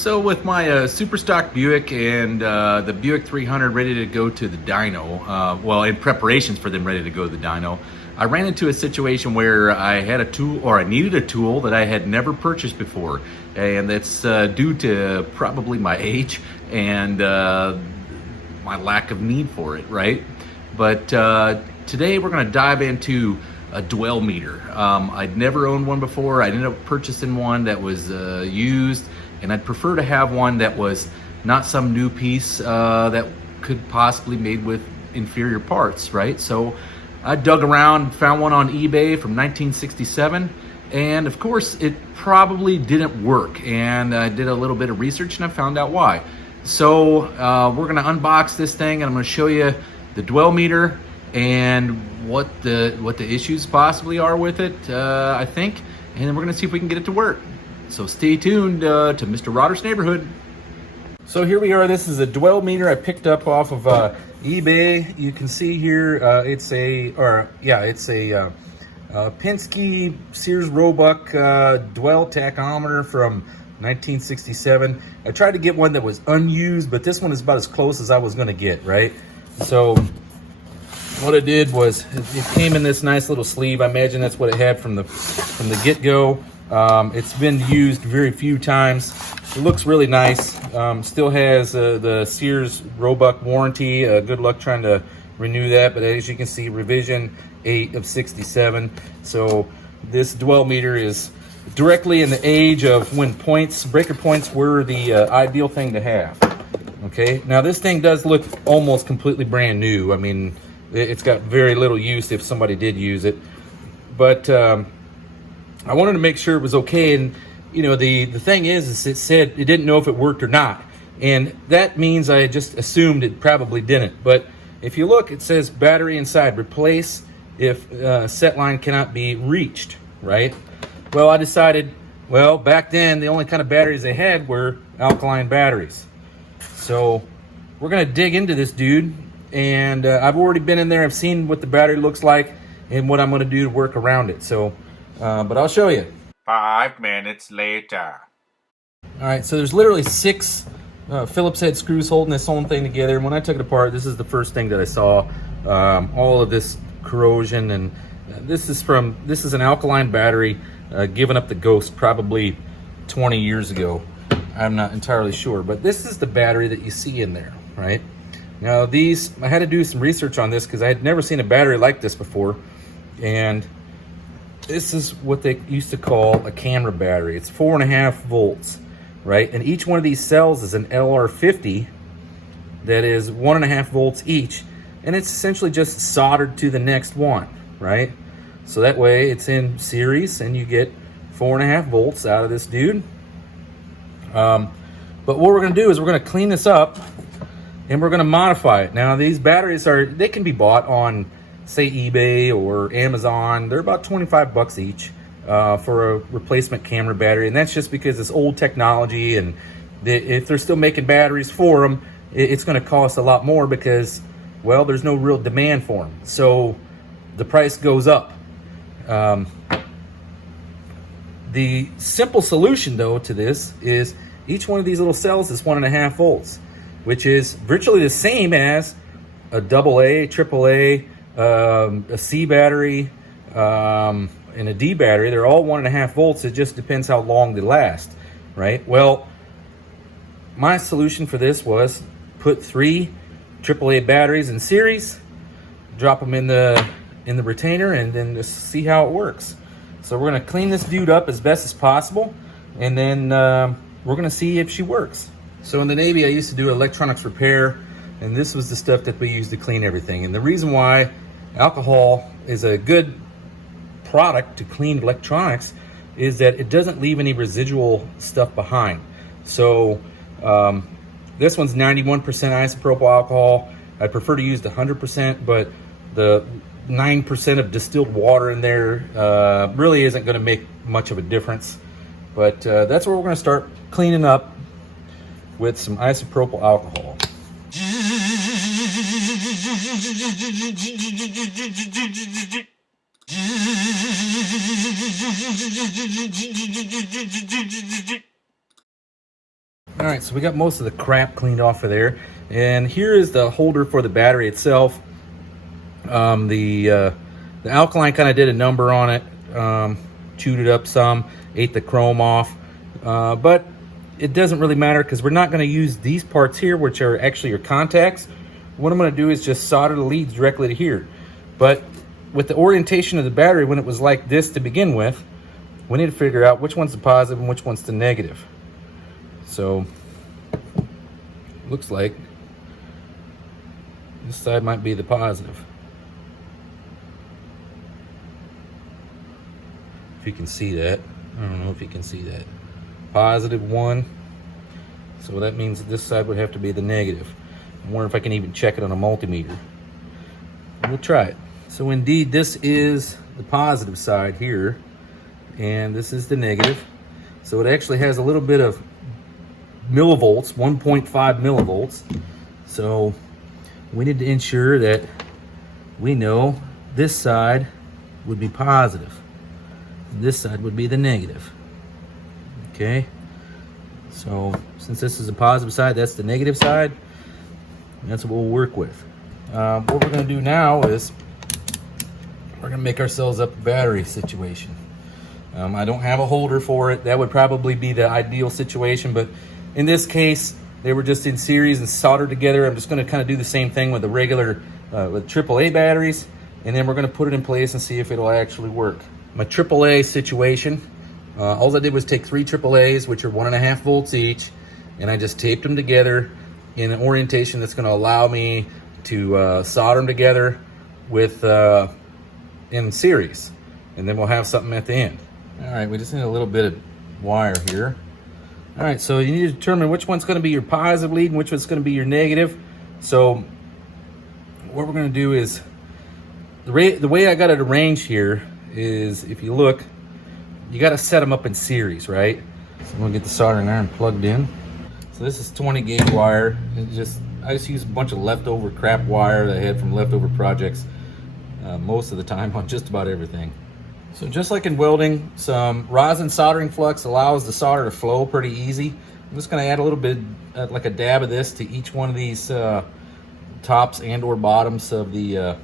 So with my Super Stock Buick and the Buick 300 ready to go to the dyno, well, in preparations for them ready to go to the dyno, I ran into a situation where I had a tool, or I needed a tool that I had never purchased before, and that's due to probably my age and my lack of need for it, right? But today we're going to dive into a dwell meter. I'd never owned one before. I ended up purchasing one that was used, and I'd prefer to have one that was not some new piece that could possibly be made with inferior parts, right? So I dug around, found one on eBay from 1967, and of course it probably didn't work, and I did a little bit of research and I found out why. So we're gonna unbox this thing and I'm gonna show you the dwell meter and what the issues possibly are with it, I think, and then we're gonna see if we can get it to work. So stay tuned to Mr. Rodder's Neighborhood. So here we are. This is a dwell meter I picked up off of eBay. You can see here it's a Penske SEARS Roebuck dwell tachometer from 1967. I tried to get one that was unused, but this one is about as close as I was going to get, right? So what it did was it came in this nice little sleeve. I imagine that's what it had from the get-go. It's been used very few times. It looks really nice. Still has the SEARS Roebuck warranty. Good luck trying to renew that, but as you can see, revision 8 of 67. So this dwell meter is directly in the age of when breaker points were the ideal thing to have. Okay, now this thing does look almost completely brand new. I mean, it's got very little use if somebody did use it, but I wanted to make sure it was okay. And you know, the thing is it said it didn't know if it worked or not, and that means I just assumed it probably didn't. But if you look, it says battery inside, replace if set line cannot be reached, right? Well, I decided, well, back then the only kind of batteries they had were alkaline batteries. So we're gonna dig into this dude, and I've already been in there. I've seen what the battery looks like and what I'm gonna do to work around it. So but I'll show you. 5 minutes later. All right, so there's literally 6 Phillips head screws holding this whole thing together. And when I took it apart, this is the first thing that I saw. All of this corrosion, and this is an alkaline battery giving up the ghost probably 20 years ago. I'm not entirely sure, but this is the battery that you see in there, right? Now I had to do some research on this because I had never seen a battery like this before, and this is what they used to call a camera battery. It's 4.5 volts, right? And each one of these cells is an LR50 that is 1.5 volts each, and it's essentially just soldered to the next one, right? So that way it's in series and you get 4.5 volts out of this dude. But what we're gonna do is we're gonna clean this up and we're gonna modify it. Now these batteries they can be bought on, say, eBay or Amazon. They're about 25 bucks each for a replacement camera battery, and that's just because it's old technology, and if they're still making batteries for them, it's going to cost a lot more because, well, there's no real demand for them, so the price goes up. The simple solution, though, to this is each one of these little cells is 1.5 volts, which is virtually the same as a AA, AAA, a C battery, and a D battery. They're all 1.5 volts. It just depends how long they last, right? Well, my solution for this was put 3 AAA batteries in series, drop them in the retainer, and then just see how it works. So we're gonna clean this dude up as best as possible, and then we're gonna see if she works. So in the Navy, I used to do electronics repair, and this was the stuff that we used to clean everything. And the reason why alcohol is a good product to clean electronics is that it doesn't leave any residual stuff behind. So this one's 91% isopropyl alcohol. I prefer to use the 100%, but the 9% of distilled water in there really isn't going to make much of a difference. But that's where we're going to start cleaning up with some isopropyl alcohol. All right, so we got most of the crap cleaned off of there. And here is the holder for the battery itself. The alkaline kind of did a number on it, chewed it up some, ate the chrome off. But it doesn't really matter because we're not going to use these parts here, which are actually your contacts. What I'm going to do is just solder the leads directly to here. But with the orientation of the battery, when it was like this to begin with, we need to figure out which one's the positive and which one's the negative. So, looks like this side might be the positive. If you can see that. I don't know if you can see that. +1. So that means that this side would have to be the negative. I wonder if I can even check it on a multimeter. We'll try it. So indeed, this is the positive side here, and this is the negative. So it actually has a little bit of millivolts, 1.5 millivolts. So we need to ensure that we know this side would be positive. This side would be the negative. Okay, so since this is a positive side, that's the negative side. That's what we'll work with. What we're going to do now is we're going to make ourselves up a battery situation. I don't have a holder for it. That would probably be the ideal situation, but in this case, they were just in series and soldered together. I'm just going to kind of do the same thing with the regular, with AAA batteries, and then we're going to put it in place and see if it'll actually work. My AAA situation, all I did was take 3 AAAs, which are 1.5 volts each, and I just taped them together in an orientation that's going to allow me to solder them together with in series, and then we'll have something at the end. All right, we just need a little bit of wire here. All right, so you need to determine which one's going to be your positive lead and which one's going to be your negative. So what we're going to do is, the way I got it arranged here is, if you look, you got to set them up in series, right? So I'm going to get the soldering iron plugged in. So this is 20 gauge wire. I just use a bunch of leftover crap wire that I had from leftover projects most of the time on just about everything. So just like in welding, some rosin soldering flux allows the solder to flow pretty easy. I'm just going to add a little bit, like a dab of this, to each one of these tops and or bottoms of the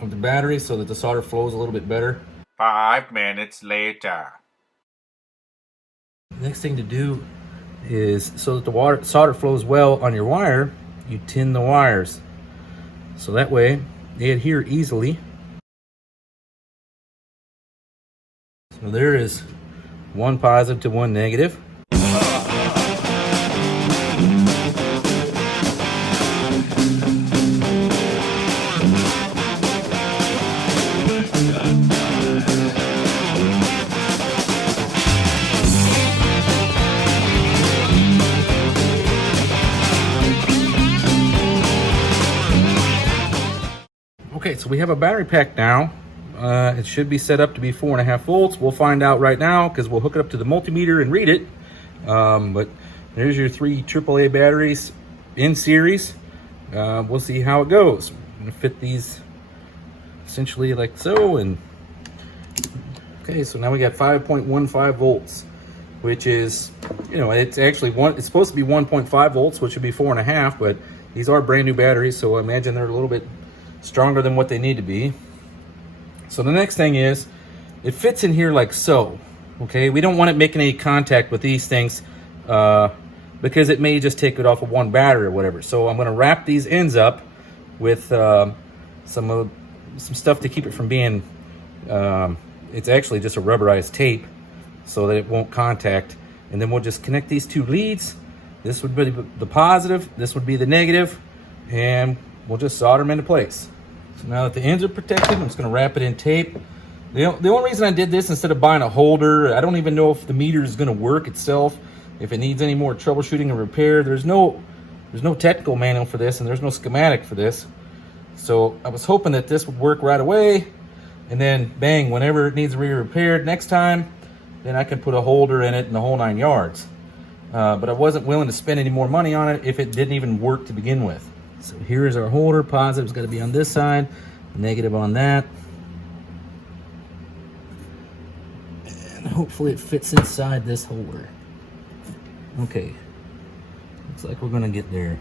battery so that the solder flows a little bit better. 5 minutes later. The next thing to do is, so that the solder flows well on your wire, you tin the wires. So that way they adhere easily. So there is one positive to one negative. Okay, so we have a battery pack now. It should be set up to be 4.5 volts. We'll find out right now because we'll hook it up to the multimeter and read it. But there's your 3 AAA batteries in series. We'll see how it goes. I'm gonna fit these essentially like so. And okay, so now we got 5.15 volts, which is, you know, it's actually it's supposed to be 1.5 volts, which would be 4.5, but these are brand new batteries, so I imagine they're a little bit stronger than what they need to be. So the next thing is, it fits in here like so. Okay, we don't want it making any contact with these things because it may just take it off of one battery or whatever. So I'm going to wrap these ends up with some stuff to keep it from being, it's actually just a rubberized tape so that it won't contact. And then we'll just connect these 2 leads. This would be the positive, this would be the negative, and we'll just solder them into place. So now that the ends are protected, I'm just going to wrap it in tape. The only reason I did this instead of buying a holder, I don't even know if the meter is going to work itself, if it needs any more troubleshooting or repair. There's no technical manual for this, and there's no schematic for this. So I was hoping that this would work right away, and then bang, whenever it needs to be repaired next time, then I can put a holder in it and the whole 9 yards. But I wasn't willing to spend any more money on it if it didn't even work to begin with. So here is our holder. Positive's got to be on this side, negative on that. And hopefully it fits inside this holder. Okay, looks like we're gonna get there.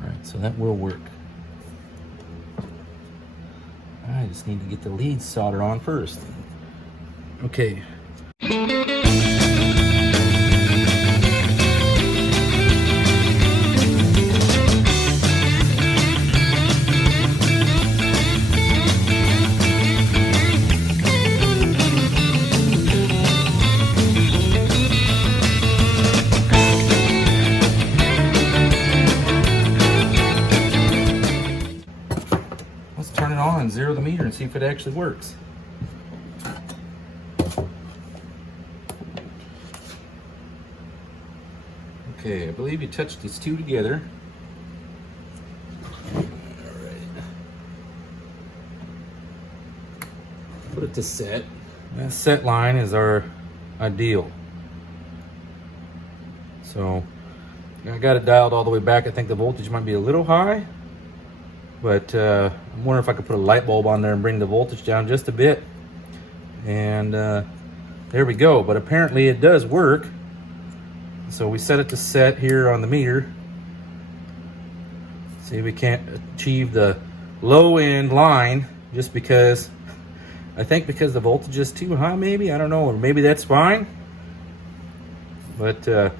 All right, so that will work. I just need to get the leads soldered on first. Okay. Let's turn it on and zero the meter and see if it actually works. Okay, I believe you touched these two together. All right. Put it to set. That set line is our ideal. So I got it dialed all the way back. I think the voltage might be a little high, but I'm wondering if I could put a light bulb on there and bring the voltage down just a bit. And there we go. But apparently it does work. So we set it to set here on the meter. See if we can't achieve the low end line just because, I think because the voltage is too high maybe, I don't know, or maybe that's fine. But it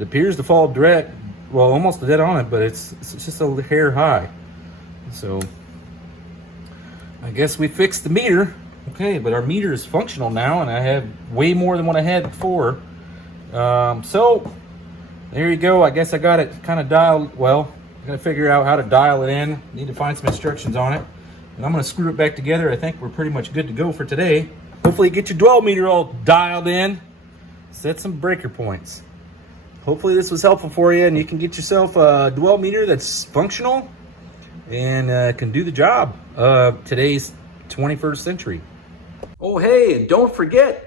appears to fall direct, well almost dead on it, but it's just a hair high. So I guess we fixed the meter. Okay, but our meter is functional now and I have way more than what I had before. So there you go. I guess I got it kind of dialed. Well, I gotta figure out how to dial it in. Need to find some instructions on it. And I'm gonna screw it back together. I think we're pretty much good to go for today. Hopefully get your dwell meter all dialed in. Set some breaker points. Hopefully this was helpful for you and you can get yourself a dwell meter that's functional and can do the job of today's 21st century. Oh, hey, and don't forget,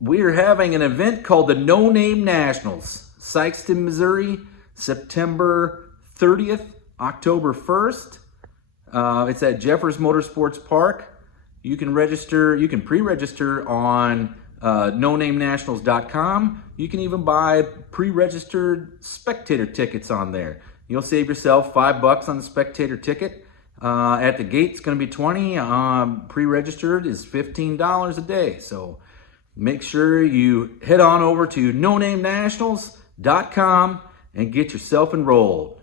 we're having an event called the No Name Nationals, Sykeston, Missouri, September 30th, October 1st. It's at Jeffers Motorsports Park. You can register, you can pre-register on nonamenationals.com. You can even buy pre-registered spectator tickets on there. You'll save yourself $5 on the spectator ticket. At the gate, it's going to be $20. Pre-registered is $15 a day. So make sure you head on over to nonamenationals.com and get yourself enrolled.